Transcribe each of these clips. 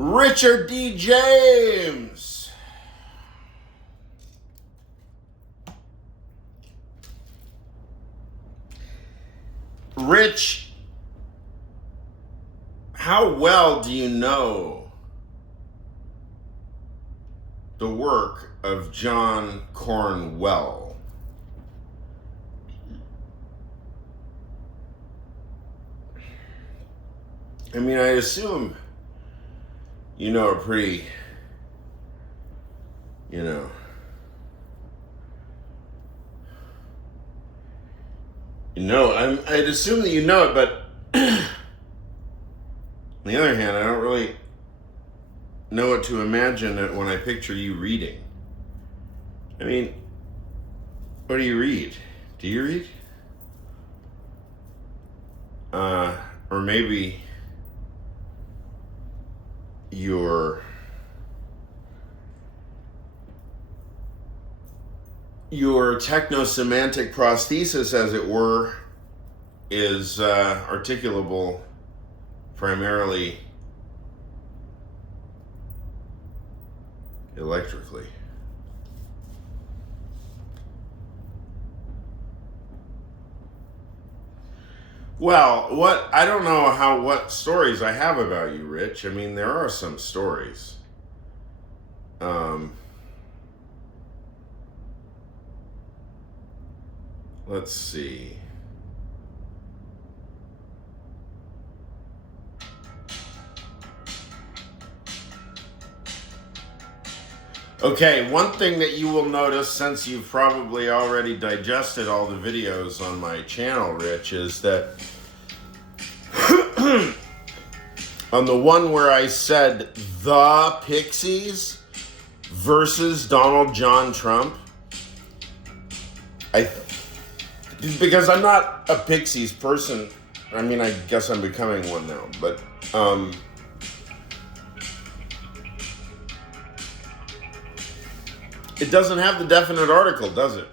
Richard D. James. Rich, how well do you know the work of John Cornwell? I mean, I assume you know a pretty, I'd assume that you know it, but on the other hand, I don't really know what to imagine when I picture you reading. I mean, what do you read? Do you read? Or maybe your technosemantic prosthesis, as it were, is articulable primarily electrically. Well, I don't know what stories I have about you, Rich. I mean, there are some stories. Let's see. Okay, one thing that you will notice, since you've probably already digested all the videos on my channel, Rich, is that on the one where I said the Pixies versus Donald John Trump, because I'm not a Pixies person. I mean, I guess I'm becoming one now, but it doesn't have the definite article, does it?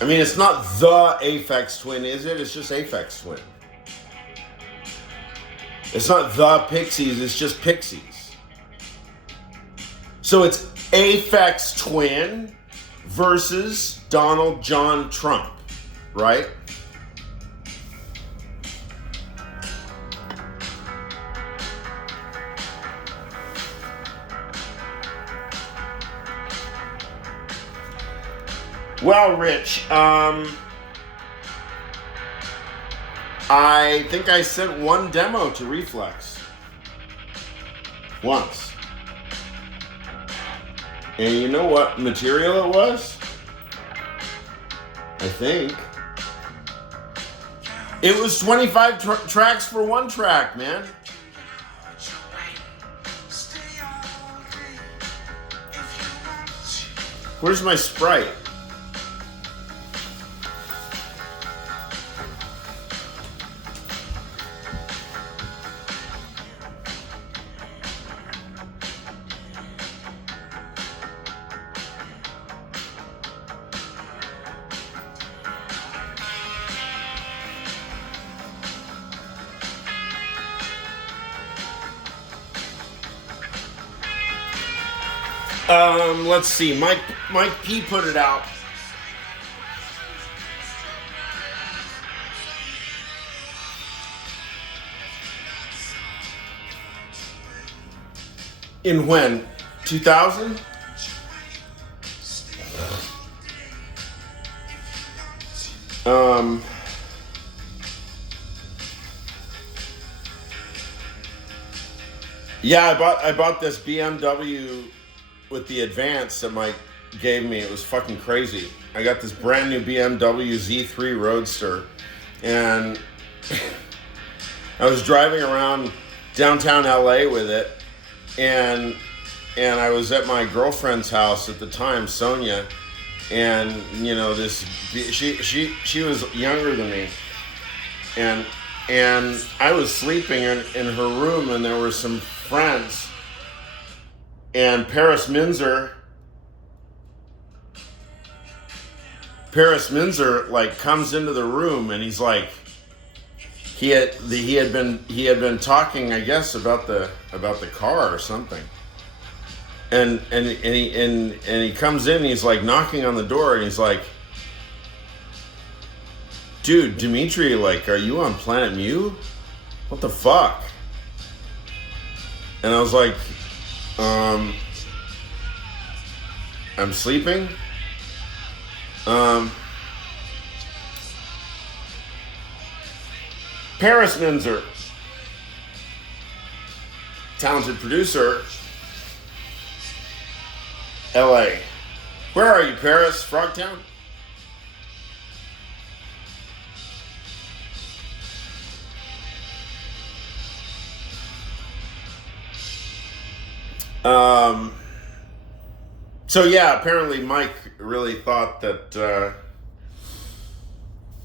I mean, it's not the Aphex Twin, is it? It's just Aphex Twin. It's not the Pixies, it's just Pixies. So it's Aphex Twin versus Donald John Trump, right? Well, Rich, I think I sent one demo to Reflex. Once. And you know what material it was? I think. It was 25 tracks for one track, man. Where's my Sprite? Let's see. Mike P put it out. In when? 2000? Yeah, I bought this BMW with the Advance that Mike gave me. It was fucking crazy. I got this brand new BMW Z3 Roadster, and I was driving around downtown LA with it, and I was at my girlfriend's house at the time, Sonia, and she was younger than me, and I was sleeping in her room, and there were some friends. And Paris Minzer like comes into the room, and he's like he had been talking, I guess, about the car or something. And he comes in and he's like knocking on the door and he's like, dude, Dimitri, like, are you on Planet Mu? What the fuck? And I was like, I'm sleeping. Paris Minzer, talented producer, LA. Where are you, Paris? Frogtown? So yeah, apparently Mike really thought that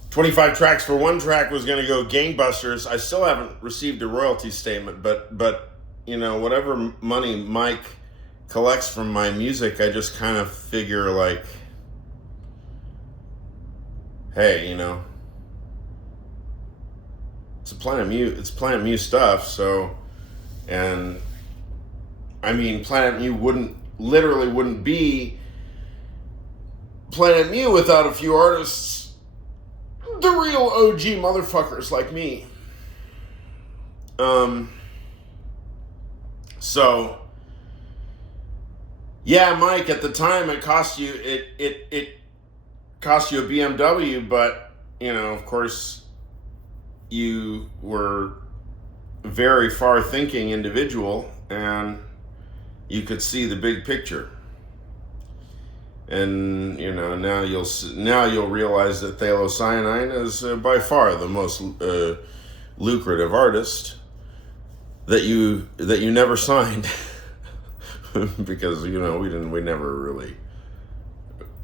25 tracks for one track was going to go gangbusters. I still haven't received a royalty statement, but you know, whatever money Mike collects from my music, I just kind of figure like, hey, you know, it's Planet Mu stuff. So, and I mean, Planet Mu wouldn't be Planet Mu without a few artists, the real OG motherfuckers like me. So yeah, Mike, at the time it cost you it cost you a BMW, but you know, of course, you were a very far thinking individual and you could see the big picture. And you know, now you'll realize that Phthalocyanine is by far the most lucrative artist that you never signed. Because you know, we never really,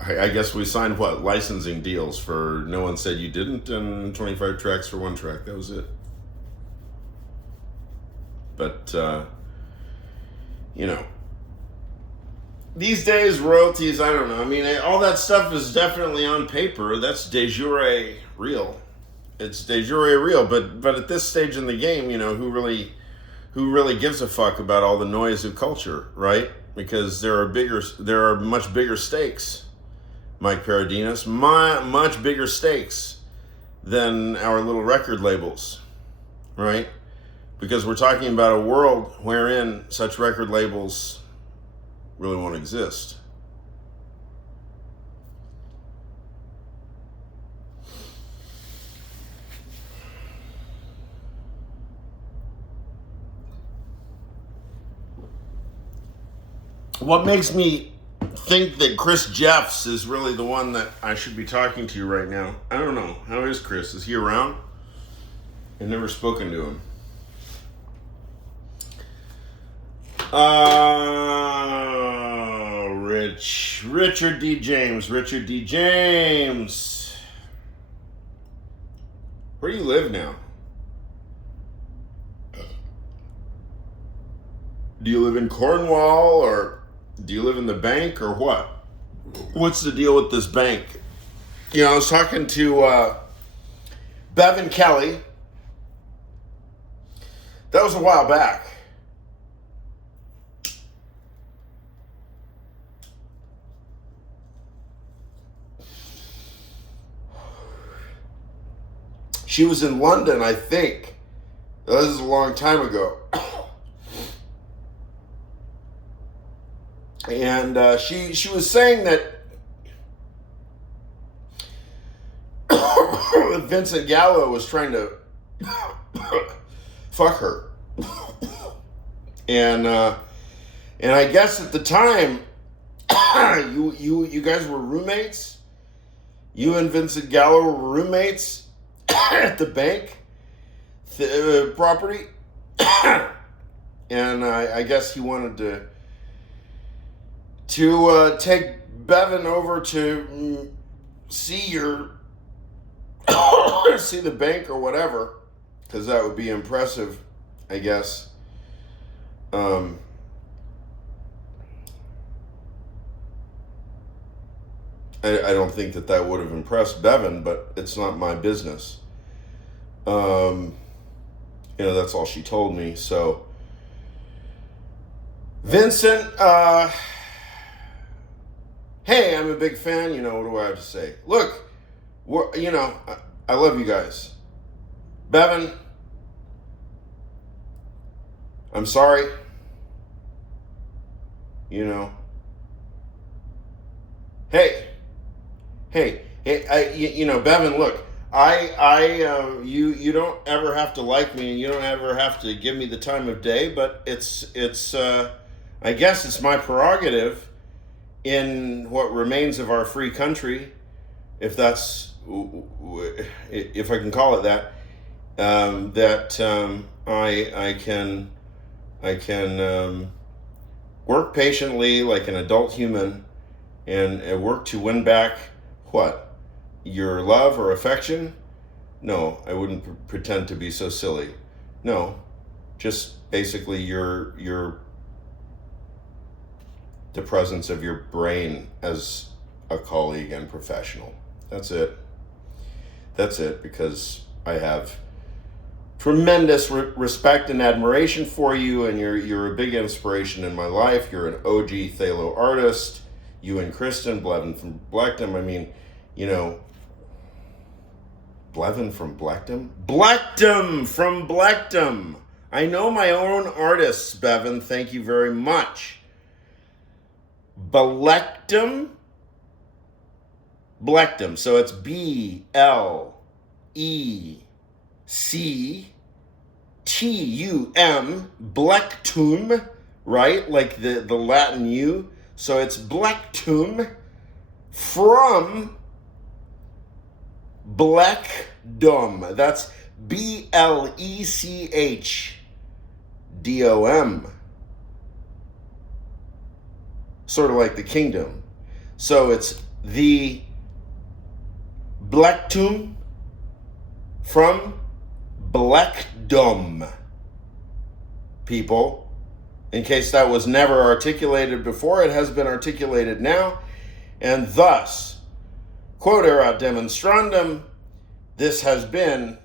I guess we signed what, licensing deals for No One Said You Didn't and 25 tracks for one track. That was it. But you know, these days royalties, I don't know. I mean, all that stuff is definitely on paper. That's de jure real. It's de jure real. But at this stage in the game, you know, who really gives a fuck about all the noise of culture, right? Because there are much bigger stakes, Mike Paradinas, much bigger stakes than our little record labels, right? Because we're talking about a world wherein such record labels really won't exist. What makes me think that Chris Jeffs is really the one that I should be talking to right now? I don't know. How is Chris? Is he around? I've never spoken to him. Richard D. James. Richard D. James. Where do you live now? Do you live in Cornwall, or do you live in the bank, or what? What's the deal with this bank? You know, I was talking to Bevan Kelly. That was a while back. She was in London, I think. This is a long time ago. And she was saying that Vincent Gallo was trying to fuck her. And I guess at the time, you guys were roommates. You and Vincent Gallo were roommates at the bank property. And I guess he wanted to take Bevan over to see see the bank or whatever, because that would be impressive, I guess. I don't think that would have impressed Bevan, but it's not my business. That's all she told me. So, Vincent, hey, I'm a big fan. What do I have to say? Look, I love you guys. Bevan, I'm sorry. Hey, Bevan, look, you don't ever have to like me, and you don't ever have to give me the time of day, but I guess it's my prerogative in what remains of our free country, if I can call it that, I can work patiently like an adult human and work to win back what? Your love or affection? No, I wouldn't pretend to be so silly. No, just basically the presence of your brain as a colleague and professional. That's it, because I have tremendous respect and admiration for you, and you're a big inspiration in my life. You're an OG Thalo artist. You and Kristen Blevin from Blackdom. Blevin from Blackdom? Blackdom from Blackdom. I know my own artists, Bevan. Thank you very much. Blackdom. So it's BLECTUM, Blacktum, right? Like the Latin U. So it's Blacktum from Blackdom. That's BLECHDOM. Sort of like the kingdom. So it's the Blacktum from Blackdom, people. In case that was never articulated before, it has been articulated now. And thus, quod erat demonstrandum, this has been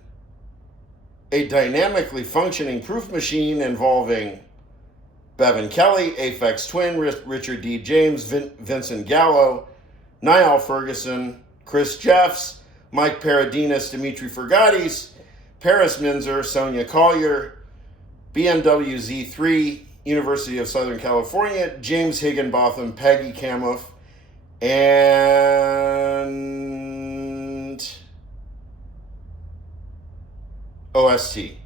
a dynamically functioning proof machine involving Bevan Kelly, Aphex Twin, Richard D. James, Vincent Gallo, Niall Ferguson, Chris Jeffs, Mike Paradinas, Dimitri Fergatis, Paris Minzer, Sonia Collier, BMW Z3, University of Southern California, James Higginbotham, Peggy Kamoff, and OST.